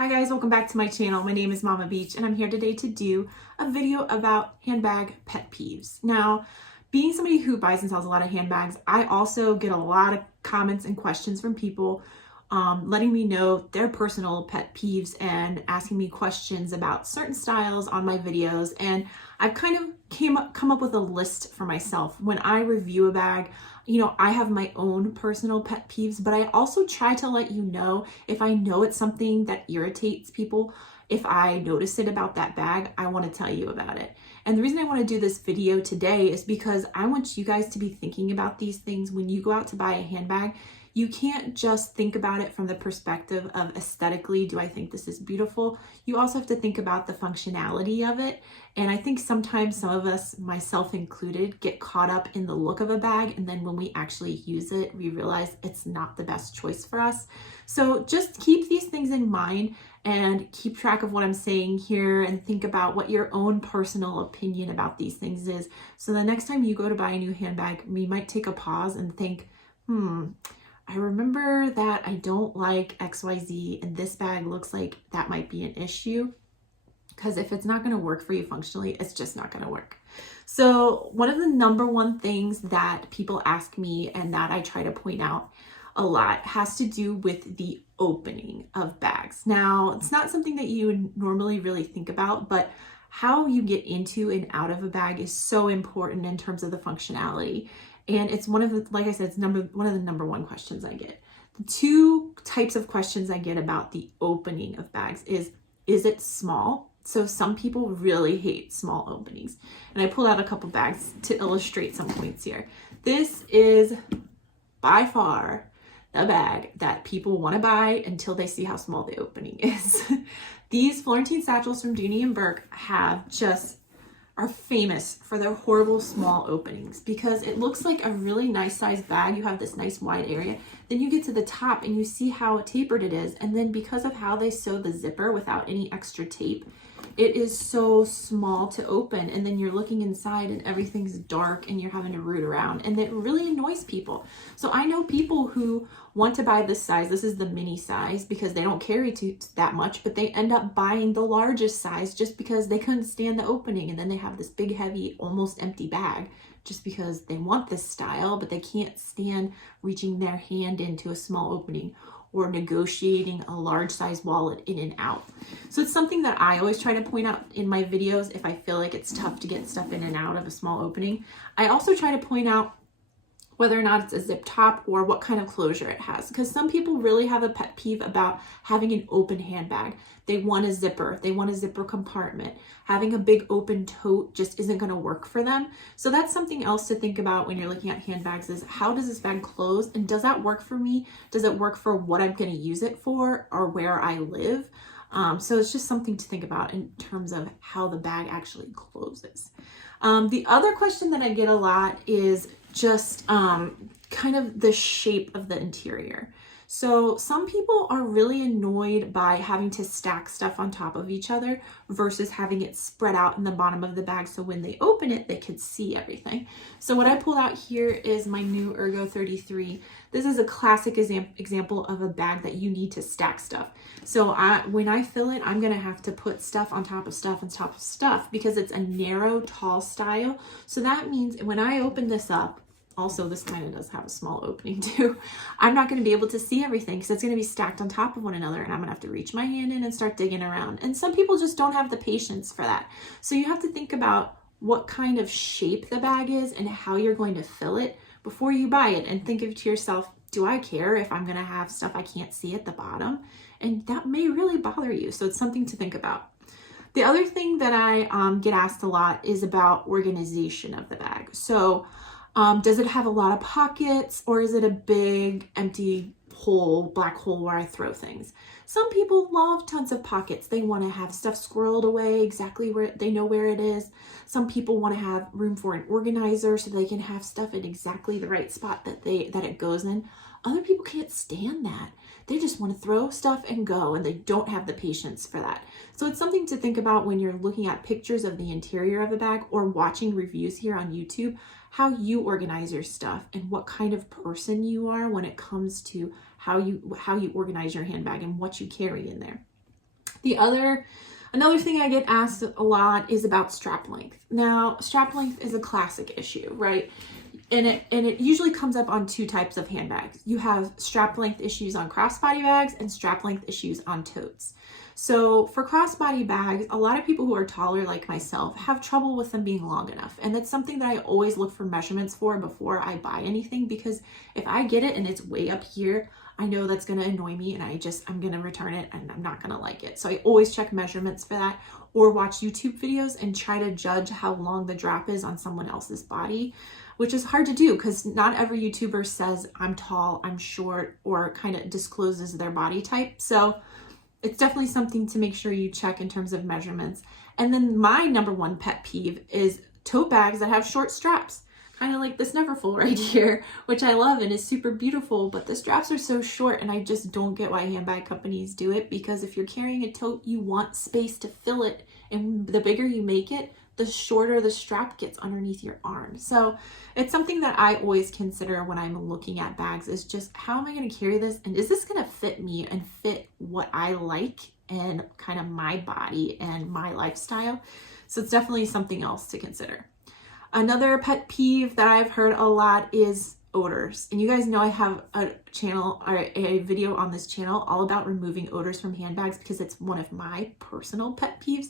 Hi guys, welcome back to my channel. My name is Mama Beach and I'm here today to do a video about handbag pet peeves. Now, being somebody who buys and sells a lot of handbags, I also get a lot of comments and questions from people letting me know their personal pet peeves and asking me questions about certain styles on my videos. And I've kind of come up with a list for myself. When I review a bag, I have my own personal pet peeves, but I also try to let you know if I know it's something that irritates people. If I notice it about that bag, I want to tell you about it. And the reason I want to do this video today is because I want you guys to be thinking about these things when you go out to buy a handbag. You can't just think about it from the perspective of aesthetically, do I think this is beautiful? You also have to think about the functionality of it. And I think sometimes some of us, myself included, get caught up in the look of a bag. And then when we actually use it, we realize it's not the best choice for us. So just keep these things in mind and keep track of what I'm saying here and think about what your own personal opinion about these things is. So the next time you go to buy a new handbag, we might take a pause and think, I remember that I don't like XYZ and this bag looks like that might be an issue, because if it's not going to work for you functionally, it's just not going to work. So one of the number one things that people ask me and that I try to point out a lot has to do with the opening of bags. Now, it's not something that you would normally really think about, but how you get into and out of a bag is so important in terms of the functionality. And it's one of the, like I said, it's one of the number one questions I get. The two types of questions I get about the opening of bags is it small? So some people really hate small openings. And I pulled out a couple bags to illustrate some points here. This is by far the bag that people want to buy until they see how small the opening is. These Florentine satchels from Dooney & Bourke are famous for their horrible small openings because it looks like a really nice sized bag. You have this nice wide area. Then you get to the top and you see how tapered it is. And then because of how they sew the zipper without any extra tape, it is so small to open. And then you're looking inside and everything's dark and you're having to root around and it really annoys people. So I know people who want to buy this size. This is the mini size because they don't carry that much, but they end up buying the largest size just because they couldn't stand the opening. And then they have this big, heavy, almost empty bag just because they want this style, but they can't stand reaching their hand into a small opening or negotiating a large size wallet in and out. So it's something that I always try to point out in my videos if I feel like it's tough to get stuff in and out of a small opening. I also try to point out whether or not it's a zip top or what kind of closure it has. Because some people really have a pet peeve about having an open handbag. They want a zipper. They want a zipper compartment. Having a big open tote just isn't going to work for them. So that's something else to think about when you're looking at handbags is how does this bag close? And does that work for me? Does it work for what I'm going to use it for or where I live? So it's just something to think about in terms of how the bag actually closes. The other question that I get a lot is just kind of the shape of the interior. So some people are really annoyed by having to stack stuff on top of each other versus having it spread out in the bottom of the bag so when they open it, they could see everything. So what I pulled out here is my new Ergo 33. This is a classic example of a bag that you need to stack stuff. So when I fill it, I'm going to have to put stuff on top of stuff on top of stuff because it's a narrow, tall style. So that means when I open this up, also, this kind of does have a small opening too. I'm not going to be able to see everything because it's going to be stacked on top of one another and I'm going to have to reach my hand in and start digging around. And some people just don't have the patience for that. So you have to think about what kind of shape the bag is and how you're going to fill it before you buy it and think of to yourself, do I care if I'm going to have stuff I can't see at the bottom? And that may really bother you. So it's something to think about. The other thing that I get asked a lot is about organization of the bag. So does it have a lot of pockets or is it a big empty hole, black hole where I throw things? Some people love tons of pockets. They want to have stuff squirreled away exactly where they know where it is. Some people want to have room for an organizer so they can have stuff in exactly the right spot that it goes in. Other people can't stand that. They just want to throw stuff and go and they don't have the patience for that. So it's something to think about when you're looking at pictures of the interior of a bag or watching reviews here on YouTube, how you organize your stuff and what kind of person you are when it comes to how you organize your handbag and what you carry in there. Another thing I get asked a lot is about strap length. Now, strap length is a classic issue, right? And it usually comes up on two types of handbags. You have strap length issues on crossbody bags and strap length issues on totes. So for crossbody bags, a lot of people who are taller like myself have trouble with them being long enough. And that's something that I always look for measurements for before I buy anything, because if I get it and it's way up here, I know that's going to annoy me and I'm going to return it and I'm not going to like it. So I always check measurements for that, or watch YouTube videos and try to judge how long the drop is on someone else's body, which is hard to do because not every YouTuber says I'm tall, I'm short, or kind of discloses their body type. So it's definitely something to make sure you check in terms of measurements. And then my number one pet peeve is tote bags that have short straps. Kind of like this Neverfull right here, which I love and is super beautiful, but the straps are so short and I just don't get why handbag companies do it, because if you're carrying a tote, you want space to fill it, and the bigger you make it, the shorter the strap gets underneath your arm. So it's something that I always consider when I'm looking at bags, is just how am I going to carry this, and is this going to fit me and fit what I like and kind of my body and my lifestyle? So it's definitely something else to consider. Another pet peeve that I've heard a lot is odors. And you guys know I have a channel or a video on this channel all about removing odors from handbags, because it's one of my personal pet peeves,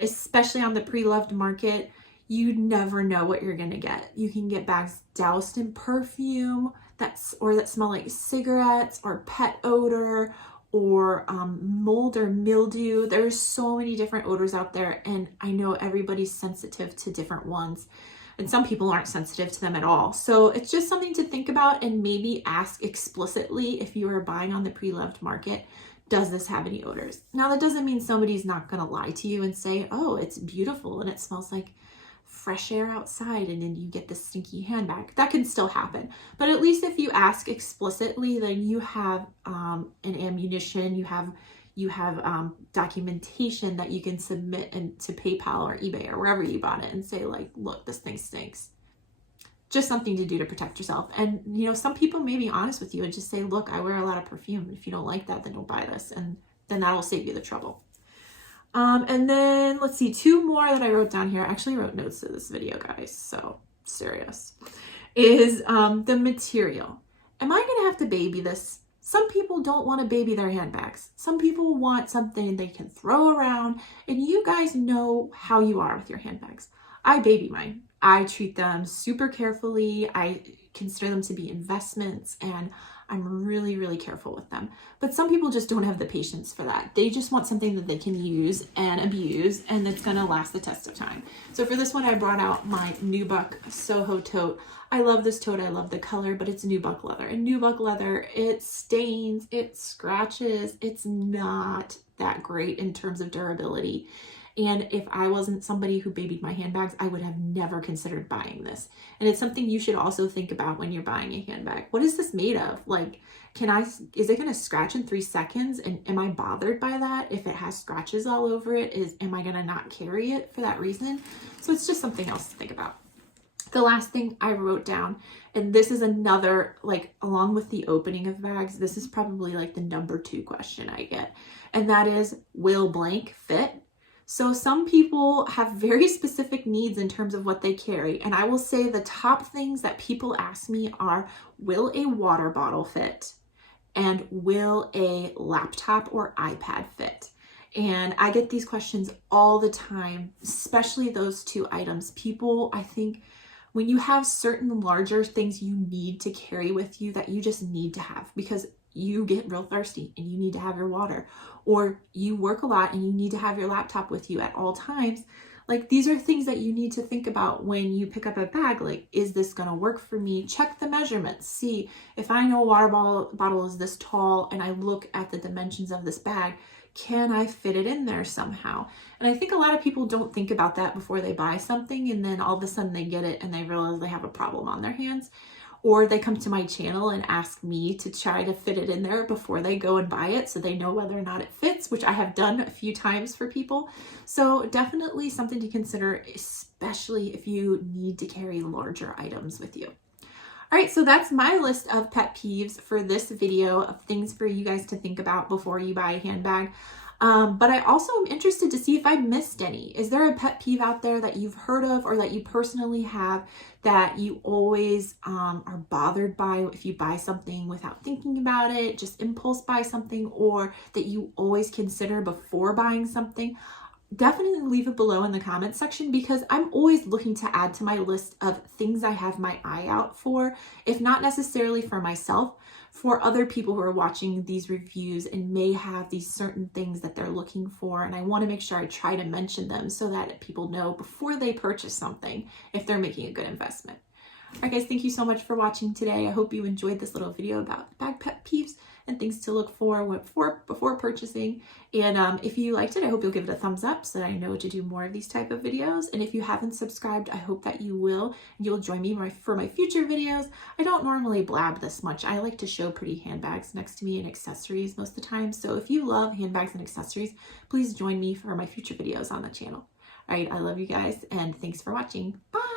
especially on the pre-loved market. You never know what you're gonna get. You can get bags doused in perfume that smell like cigarettes, or pet odor, or mold or mildew. There's so many different odors out there, and I know everybody's sensitive to different ones, and some people aren't sensitive to them at all. So it's just something to think about, and maybe ask explicitly if you are buying on the pre-loved market, does this have any odors? Now, that doesn't mean somebody's not gonna lie to you and say, oh, it's beautiful and it smells like fresh air outside, and then you get this stinky handbag. That can still happen. But at least if you ask explicitly, then you have an ammunition, you have documentation that you can submit to PayPal or eBay or wherever you bought it, and say like, look, this thing stinks. Just something to do to protect yourself. And you know, some people may be honest with you and just say, look, I wear a lot of perfume. If you don't like that, then don't buy this. And then that'll save you the trouble. And then let's see, two more that I wrote down here. I actually wrote notes to this video, guys, so serious. Is the material. Am I gonna have to baby this? Some people don't want to baby their handbags. Some people want something they can throw around, and you guys know how you are with your handbags. I baby mine. I treat them super carefully. I consider them to be investments, and I'm really, really careful with them. But some people just don't have the patience for that. They just want something that they can use and abuse, and that's gonna last the test of time. So for this one, I brought out my Nubuck Soho tote. I love this tote, I love the color, but it's Nubuck leather. And Nubuck leather, it stains, it scratches, it's not that great in terms of durability. And if I wasn't somebody who babied my handbags, I would have never considered buying this. And it's something you should also think about when you're buying a handbag. What is this made of? Like, is it gonna scratch in 3 seconds? And am I bothered by that? If it has scratches all over it, am I gonna not carry it for that reason? So it's just something else to think about. The last thing I wrote down, and this is another, like, along with the opening of bags, this is probably like the number 2 question I get. And that is, will blank fit? So some people have very specific needs in terms of what they carry. And I will say the top things that people ask me are, will a water bottle fit? And will a laptop or iPad fit? And I get these questions all the time, especially those 2 items. People, I think, when you have certain larger things you need to carry with you that you just need to have because you get real thirsty and you need to have your water, or you work a lot and you need to have your laptop with you at all times. Like, these are things that you need to think about when you pick up a bag. Like, is this going to work for me? Check the measurements. See, if I know a water bottle is this tall and I look at the dimensions of this bag, can I fit it in there somehow? And I think a lot of people don't think about that before they buy something, and then all of a sudden they get it and they realize they have a problem on their hands. Or they come to my channel and ask me to try to fit it in there before they go and buy it so they know whether or not it fits, which I have done a few times for people. So definitely something to consider, especially if you need to carry larger items with you. All right, so that's my list of pet peeves for this video of things for you guys to think about before you buy a handbag. But I also am interested to see if I missed any. Is there a pet peeve out there that you've heard of or that you personally have that you always are bothered by if you buy something without thinking about it, just impulse buy something, or that you always consider before buying something? Definitely leave it below in the comments section, because I'm always looking to add to my list of things I have my eye out for, if not necessarily for myself, for other people who are watching these reviews and may have these certain things that they're looking for. And I want to make sure I try to mention them so that people know before they purchase something if they're making a good investment. All right, guys, thank you so much for watching today. I hope you enjoyed this little video about bag pet peeves and things to look for before purchasing. And if you liked it, I hope you'll give it a thumbs up so that I know to do more of these type of videos. And if you haven't subscribed, I hope that you will, and you'll join me for my future videos. I don't normally blab this much. I like to show pretty handbags next to me and accessories most of the time. So if you love handbags and accessories, please join me for my future videos on the channel. All right, I love you guys, and thanks for watching. Bye!